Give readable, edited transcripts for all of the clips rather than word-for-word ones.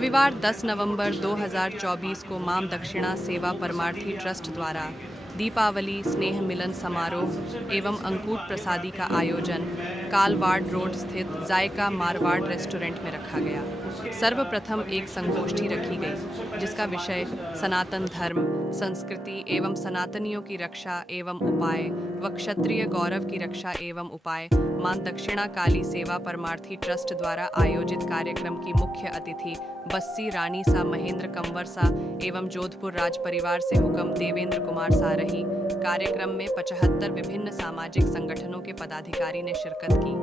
रविवार 10 नवंबर 2024 को मां दक्षिणा सेवा परमार्थी ट्रस्ट द्वारा दीपावली स्नेह मिलन समारोह एवं अंकूट प्रसादी का आयोजन कालवाड़ रोड स्थित जायका मारवाड़ रेस्टोरेंट में रखा गया। सर्वप्रथम एक संगोष्ठी रखी गई जिसका विषय सनातन धर्म, संस्कृति एवं सनातनियों की रक्षा एवं उपाय व क्षत्रिय गौरव की रक्षा एवं उपाय मां दक्षिणा काली सेवा परमार्थी ट्रस्ट द्वारा आयोजित कार्यक्रम की मुख्य अतिथि बस्सी रानी सा महेंद्र कंवर सा एवं जोधपुर राज परिवार से हुक्म देवेंद्र कुमार सा रही। कार्यक्रम में 75 विभिन्न सामाजिक संगठनों के पदाधिकारी ने शिरकत की।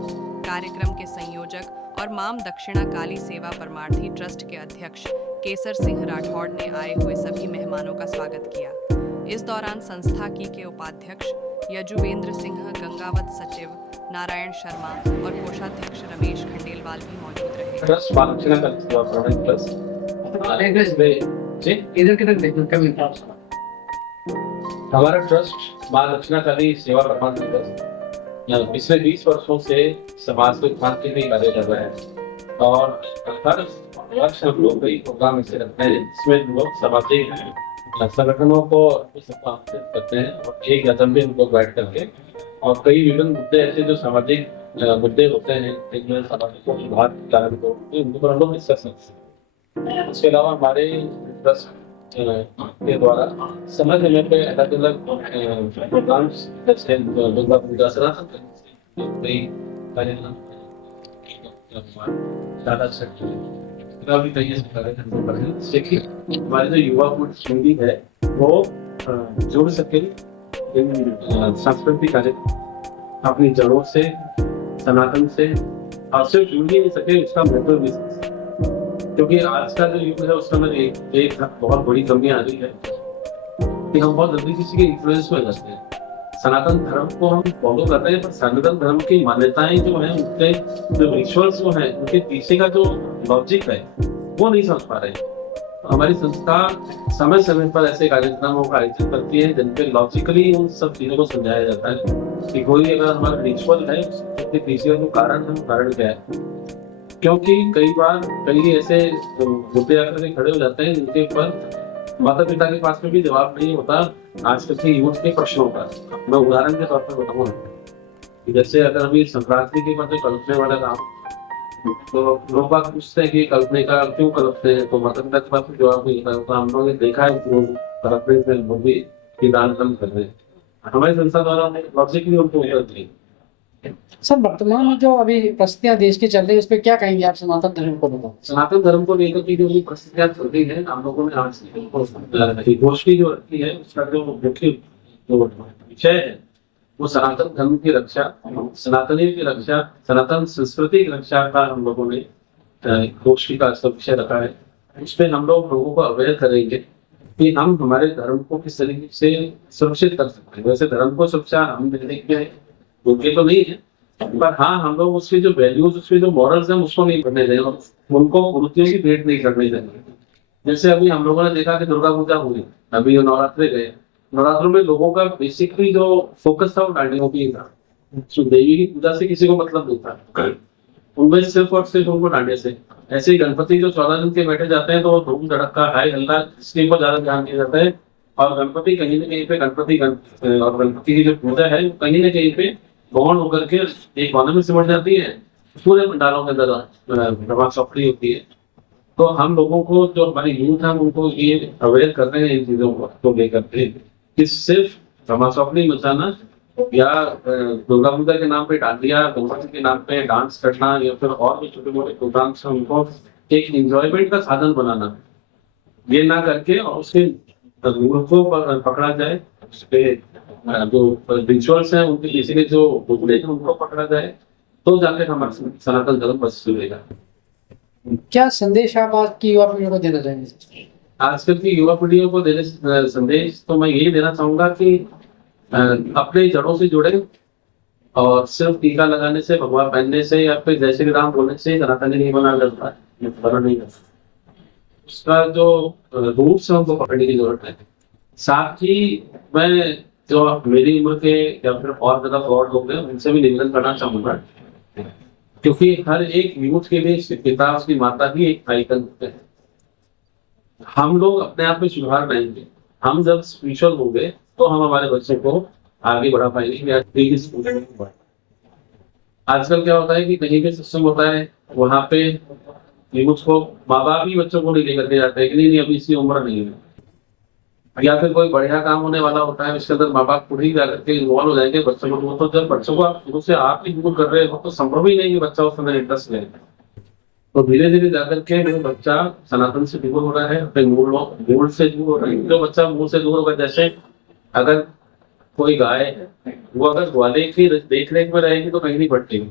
कार्यक्रम के संयोजक और मां दक्षिणा काली सेवा परमार्थी ट्रस्ट के अध्यक्ष केसर सिंह राठौड़ ने आए हुए सभी मेहमानों का स्वागत किया। इस दौरान संस्था के उपाध्यक्ष यजुवेंद्र सिंह, गंगावत सचिव नारायण शर्मा और कोषाध्यक्ष रमेश खंडेलवाल भी मौजूद रहे। ट्रस्ट मां दक्षिणा काली सेवा परमार्थी ट्रस्ट हमारा ट्रस्ट मां दक्षिणा काली सेवा परमार्थी ट्रस्ट पिछले 20 वर्षों से समाज को उत्थान के लिए कार्य कर रहा है और हर वर्ष हम लोग कई प्रोग्राम ऐसे रखते हैं जिसमें हम लोग सामाजिक संगठनों को संस्थापित करते हैं और एक गजब में हम लोग बैठ करके और कई विभिन्न मुद्दे ऐसे जो सामाजिक मुद्दे होते हैं जिनमें सामाजिक सुधार उनको पर हम लोग डिस्कस करते हैं। इसके अलावा हमारे ट्रस्ट के द्वारा समय समय पे अलग अलग प्रोग्राम्स जैसे दुर्गा पूजा कई भी कई ऐसे कार्यक्रम कर रहे हैं जिससे कि हमारे जो युवा पीढ़ी है वो जुड़ सके इन सांस्कृतिक कार्यक्रम अपनी जड़ों से, सनातन से और सिर्फ जुड़ ही नहीं सके उसका महत्व भी, क्योंकि आज का जो युग है उसमें एक बहुत बड़ी कमी आ रही है कि हम बहुत जल्दी किसी के इन्फ्लुएंस में जाते हैं। सनातन धर्म को हम फॉलो कर रहे हैं पर सनातन धर्म की मान्यताएं जो है, उनके जो रिचुअल्स जो है, उनके पीछे का जो लॉजिक है वो नहीं समझ पा रहे। हमारी संस्था समय समय पर ऐसे कार्यक्रमों का आयोजन करती है जिन पे लॉजिकली उन सब चीजों को समझाया जाता है कि कोई अगर हमारा रिचुअल है उसके पीछे का कारण क्या है, क्योंकि कई बार कई ऐसे मुद्दे आकर के खड़े हो जाते हैं जिनके ऊपर माता पिता के पास में भी जवाब नहीं होता आजकल के यूथ के प्रश्नों का। मैं उदाहरण के तौर पर बताऊंगा, जैसे अगर अभी संक्रांति के बाद कल्पने वाला काम तो लोग बात पूछते हैं कि कल्पने का क्यों कल्पते हैं, तो माता पिता के पास में जवाब नहीं होता। तो हम लोगों ने देखा है कि कल्पने से लोग भी दान कम कर रहे हैं। हमारी संस्था द्वारा लॉजिकली उनको दी। सर, वर्तमान में जो अभी परिस्थितियां देश की चल रही है उस पर क्या कहेंगे आप सनातन धर्म को बताओ? सनातन धर्म को लेकर की जो भी परिस्थितियां चल रही है, हम लोगों ने आज गोष्ठी जो रखी है उसका जो मुख्य विषय है वो सनातन धर्म की रक्षा, सनातनियों की रक्षा, सनातन संस्कृति की रक्षा का हम लोगों ने गोष्ठी का विषय रखा है। उसमें हम लोगों को अवेयर करेंगे कि हम हमारे धर्म को किस तरीके से सुरक्षित कर सकते हैं। वैसे धर्म को सुरक्षा हम देने के योग्य तो नहीं है, पर हाँ हम लोग उसके जो वैल्यूज, उसके जो मॉरल्स हैं उसको नहीं करने देंगे, उनको मूर्तियों की भेंट नहीं करने देंगे। जैसे अभी हम लोगों ने देखा कि दुर्गा पूजा हुई, अभी नवरात्रे गए, नवरात्रों में लोगों का बेसिकली जो फोकस था वो डांडियों की था। देवी की पूजा से किसी को मतलब नहीं था, उनमें सिर्फ और सिर्फ उनको डांडे से। ऐसे ही गणपति जो 14 दिन के बैठे जाते हैं तो धूम धड़का हाई हल्ला इसके ऊपर ज्यादा ध्यान दिया जाता है और गणपति कहीं ना कहीं पे गणपति की जो पूजा है कहीं ना कहीं पे गौण होकर के एक कोने में सिमट जाती है, पूरे पंडालों के अंदर ब्रह्मा चौकड़ी होती है। तो हम लोगों को जो हमारी यूथ है उनको ये अवेयर कर रहे हैं इन चीजों को लेकर के कि सिर्फ ब्रह्मा चौकड़ी मचाना या दुर्गा पूजा के नाम पे डांडिया, गणपति के नाम पे डांस करना या फिर और भी छोटे मोटे प्रोग्राम्स हैं उनको एक इंजॉयमेंट का साधन बनाना, ये ना करके और उसके रूल को पकड़ा जाए, उसके जो रिचुअल्स हैं उनके पीछे के जो मुद्दे हैं उनको पकड़ा जाए, तो जाकर हमारा सनातन धर्म बच चलेगा। क्या संदेश आप आज की युवा पीढ़ी को देना चाहेंगे? आजकल की युवा पीढ़ियों को देने संदेश तो मैं यही देना चाहूंगा कि अपने जड़ों से जुड़े और सिर्फ टीका लगाने से, भगवा पहनने से या फिर जय श्री राम बोलने से सनातनी नहीं बना जाता है, बना नहीं जाता। उसका जो रूट्स है उनको पकड़ने की जरूरत है। साथ ही मैं जो मेरी उम्र के या फिर और ज्यादा फ्रॉड लोग हैं उनसे भी निवेदन करना चाहूंगा, क्योंकि हर एक यूथ के लिए पिता, उसकी माता ही एक आइकन होते हैं। हम लोग अपने आप में सुधार रहेंगे। हम जब स्पिरिचुअल होंगे तो हम हमारे बच्चे को आगे बढ़ा पाएंगे कि आज देखिए स्कूल में बढ़ा। आजकल क्या होता है कि कहीं भी सिस्टम होता है, वहां पे यूथ को माँ बाप ही बच्चों को नहीं लेकर के जाते हैं कि नहीं नहीं अभी इसकी उम्र नहीं है। या फिर कोई बढ़िया काम होने वाला होता है उसके अंदर माँ बाप खुद ही जाकर के इन्वॉल्व हो जाएंगे बच्चों को। तो जब बच्चों को आप शुरू से आप ही दूर कर रहे हो तो संभव ही नहीं कि बच्चा उसमें इंटरेस्ट ले। तो धीरे धीरे जाकर के वो बच्चा सनातन से दूर हो रहा है, अपने मूल से दूर हो रहा है। जो बच्चा मूल से दूर होगा, जैसे अगर कोई गाय है, वो अगर ग्वाले की देख रेख में रहेगी तो कहीं नहीं भटकेगी,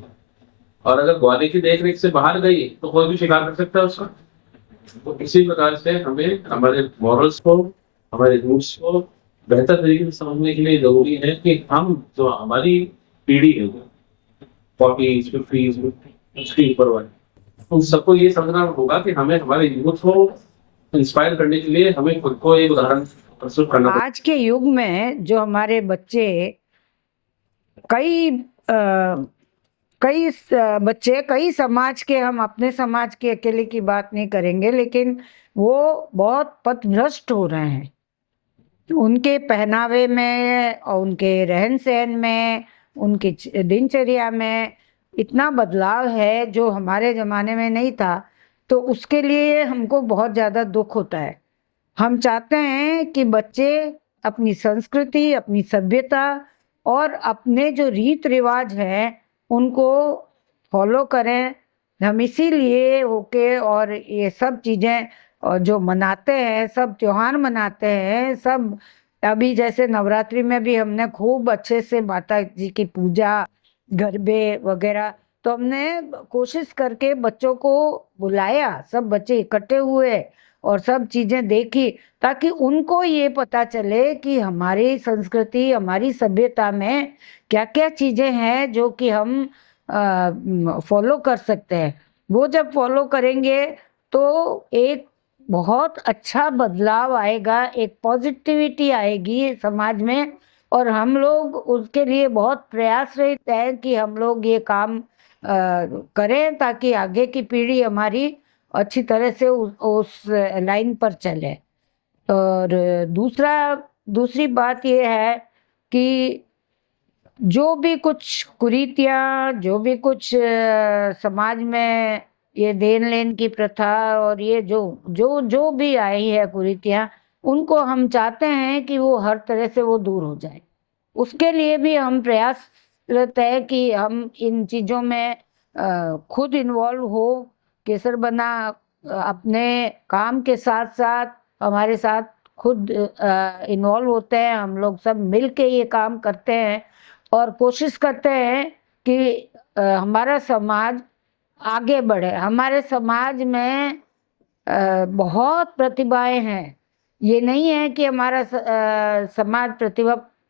और अगर ग्वाले की देख रेख से बाहर गई तो कोई भी शिकार कर सकता है उसका। तो इसी प्रकार से हमें हमारे मॉरल्स को, हमारे रूल्स को बेहतर तरीके से समझने के लिए जरूरी है कि हम जो हमारी पीढ़ी है, 40s 50s उसके ऊपर वाली, उन सबको ये समझना होगा कि हमें हमारे यूथ को इंस्पायर करने के लिए हमें खुद को एक उदाहरण प्रस्तुत करना पड़ेगा। आज के युग में जो हमारे बच्चे कई बच्चे कई समाज के, हम अपने समाज के अकेले की बात नहीं करेंगे, लेकिन वो बहुत पथभ्रष्ट हो रहे हैं। उनके पहनावे में और उनके रहन सहन में, उनकी दिनचर्या में इतना बदलाव है जो हमारे ज़माने में नहीं था। तो उसके लिए हमको बहुत ज़्यादा दुख होता है। हम चाहते हैं कि बच्चे अपनी संस्कृति, अपनी सभ्यता और अपने जो रीत रिवाज हैं उनको फॉलो करें। हम इसीलिए होके और ये सब चीज़ें और जो मनाते हैं, सब त्योहार मनाते हैं, सब अभी जैसे नवरात्रि में भी हमने खूब अच्छे से माता जी की पूजा, गरबे वगैरह, तो हमने कोशिश करके बच्चों को बुलाया, सब बच्चे इकट्ठे हुए और सब चीज़ें देखी, ताकि उनको ये पता चले कि हमारी संस्कृति, हमारी सभ्यता में क्या क्या चीज़ें हैं जो कि हम फॉलो कर सकते हैं। वो जब फॉलो करेंगे तो एक बहुत अच्छा बदलाव आएगा, एक पॉजिटिविटी आएगी समाज में, और हम लोग उसके लिए बहुत प्रयासरत हैं कि हम लोग ये काम करें ताकि आगे की पीढ़ी हमारी अच्छी तरह से उस लाइन पर चले। और दूसरी बात ये है कि जो भी कुछ कुरीतियाँ, जो भी कुछ समाज में ये देन लेन की प्रथा और ये जो जो जो भी आई है कुरीतियाँ, उनको हम चाहते हैं कि वो हर तरह से वो दूर हो जाए। उसके लिए भी हम प्रयासरत है कि हम इन चीज़ों में खुद इन्वॉल्व हो। केसर बना अपने काम के साथ साथ हमारे साथ खुद इन्वॉल्व होते हैं। हम लोग सब मिल के ये काम करते हैं और कोशिश करते हैं कि हमारा समाज आगे बढ़े। हमारे समाज में बहुत प्रतिभाएं हैं। ये नहीं है कि हमारा समाज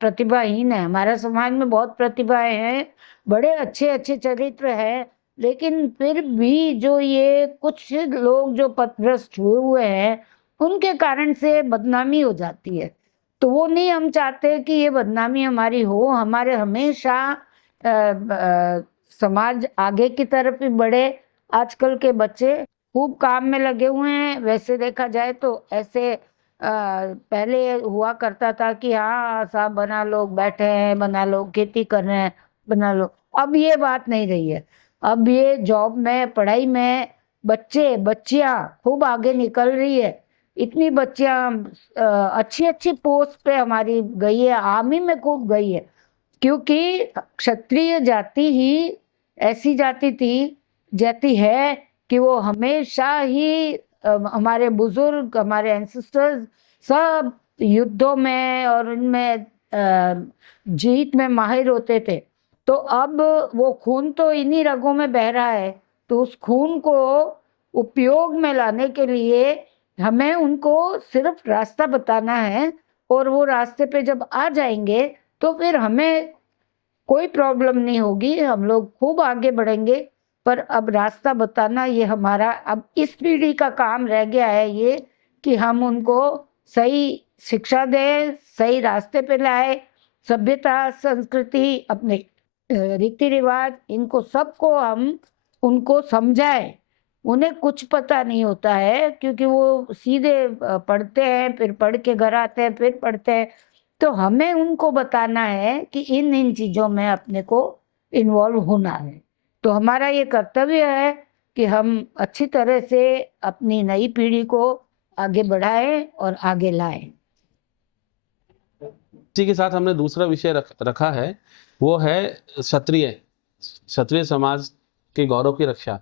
प्रतिभाहीन है। हमारा समाज में बहुत प्रतिभाएं हैं, बड़े अच्छे अच्छे चरित्र हैं, लेकिन फिर भी जो ये कुछ लोग जो पथभ्रष्ट हुए हुए हैं उनके कारण से बदनामी हो जाती है। तो वो नहीं हम चाहते कि ये बदनामी हमारी हो। हमारे हमेशा समाज आगे की तरफ ही बढ़े। आजकल के बच्चे खूब काम में लगे हुए हैं। वैसे देखा जाए तो ऐसे पहले हुआ करता था कि हाँ साहब बना लोग बैठे हैं, बना लोग खेती कर रहे हैं, बना लो। अब ये बात नहीं रही है। अब ये जॉब में, पढ़ाई में बच्चे बच्चियां खूब आगे निकल रही है। इतनी बच्चियां अच्छी अच्छी पोस्ट पे हमारी गई है, आर्मी में खूब गई है, क्योंकि क्षत्रिय जाति ही ऐसी जाति है कि वो हमेशा ही हमारे बुजुर्ग, हमारे एंसेस्टर्स सब युद्धों में और इनमें जीत में माहिर होते थे। तो अब वो खून तो इन्हीं रगों में बह रहा है। तो उस खून को उपयोग में लाने के लिए हमें उनको सिर्फ रास्ता बताना है, और वो रास्ते पे जब आ जाएंगे तो फिर हमें कोई प्रॉब्लम नहीं होगी, हम लोग खूब आगे बढ़ेंगे। पर अब रास्ता बताना ये हमारा अब इस पीढ़ी का काम रह गया है, ये कि हम उनको सही शिक्षा दें, सही रास्ते पे लाए। सभ्यता, संस्कृति, अपने रीति रिवाज, इनको सबको हम उनको समझाएं। उन्हें कुछ पता नहीं होता है, क्योंकि वो सीधे पढ़ते हैं, फिर पढ़ के घर आते हैं, फिर पढ़ते हैं। तो हमें उनको बताना है कि इन इन चीज़ों में अपने को इन्वॉल्व होना है। तो हमारा ये कर्तव्य है कि हम अच्छी तरह से अपनी नई पीढ़ी को आगे बढ़ाएं और आगे लाएं। इसी के साथ हमने दूसरा विषय रखा है, वो है क्षत्रिय समाज के गौरव की रक्षा।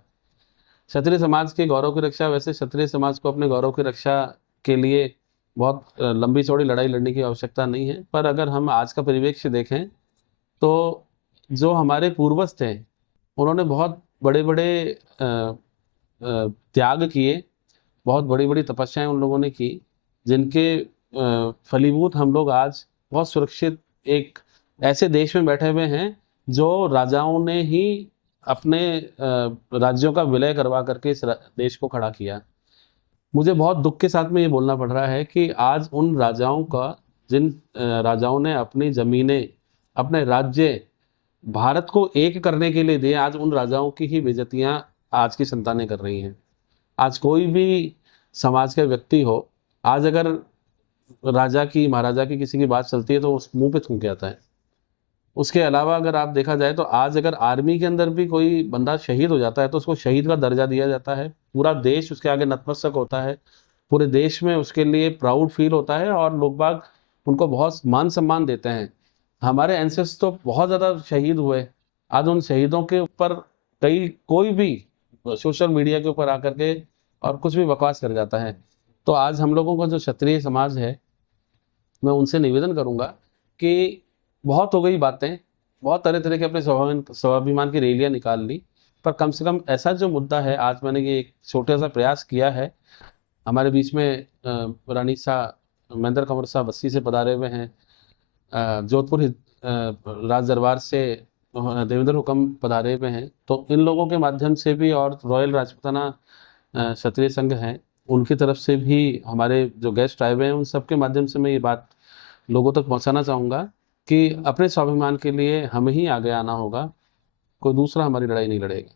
क्षत्रिय समाज के गौरव की रक्षा, वैसे क्षत्रिय समाज को अपने गौरव की रक्षा के लिए बहुत लंबी चौड़ी लड़ाई लड़ने की आवश्यकता नहीं है, पर अगर हम आज का परिवेश देखें तो जो हमारे पूर्वज थे उन्होंने बहुत बड़े बड़े त्याग किए, बहुत बड़ी बड़ी तपस्याएं उन लोगों ने की, जिनके फलीभूत हम लोग आज बहुत सुरक्षित एक ऐसे देश में बैठे हुए हैं जो राजाओं ने ही अपने राज्यों का विलय करवा करके इस देश को खड़ा किया। मुझे बहुत दुख के साथ में ये बोलना पड़ रहा है कि आज उन राजाओं का, जिन राजाओं ने अपनी जमीनें, अपने राज्य भारत को एक करने के लिए दिए, आज उन राजाओं की ही बेइज्जतियां आज की संतानें कर रही हैं। आज कोई भी समाज का व्यक्ति हो, आज अगर राजा की, महाराजा की किसी की बात चलती है तो उस मुंह पे थूक जाता है। उसके अलावा अगर आप देखा जाए तो आज अगर आर्मी के अंदर भी कोई बंदा शहीद हो जाता है तो उसको शहीद का दर्जा दिया जाता है, पूरा देश उसके आगे नतमस्तक होता है, पूरे देश में उसके लिए प्राउड फील होता है और लोग बाग उनको बहुत मान सम्मान देते हैं। हमारे एंसेस्टर्स तो बहुत ज़्यादा शहीद हुए, आज उन शहीदों के ऊपर कोई भी सोशल मीडिया के ऊपर आकर के और कुछ भी बकवास कर जाता है। तो आज हम लोगों का जो क्षत्रिय समाज है, मैं उनसे निवेदन करूंगा कि बहुत हो गई बातें, बहुत तरह तरह के अपने स्वाभिमान की रैलियां निकाल ली, पर कम से कम ऐसा जो मुद्दा है, आज मैंने ये एक छोटा सा प्रयास किया है। हमारे बीच में रानी शाह महेंद्र कंवर साहब बस्ती से पधारे हुए हैं, जोधपुर राज दरबार से देवेंद्र हुक्म पधारे हुए हैं, तो इन लोगों के माध्यम से भी और रॉयल राजपूताना क्षत्रिय संघ हैं, उनकी तरफ से भी हमारे जो गेस्ट आए हुए हैं, उन सब के माध्यम से मैं ये बात लोगों तक पहुंचाना चाहूँगा कि अपने स्वाभिमान के लिए हमें ही आगे आना होगा, कोई दूसरा हमारी लड़ाई नहीं लड़ेगा।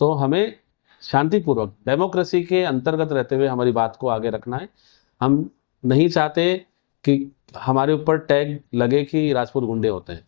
तो हमें शांतिपूर्वक डेमोक्रेसी के अंतर्गत रहते हुए हमारी बात को आगे रखना है। हम नहीं चाहते कि हमारे ऊपर टैग लगे कि राजपूत गुंडे होते हैं।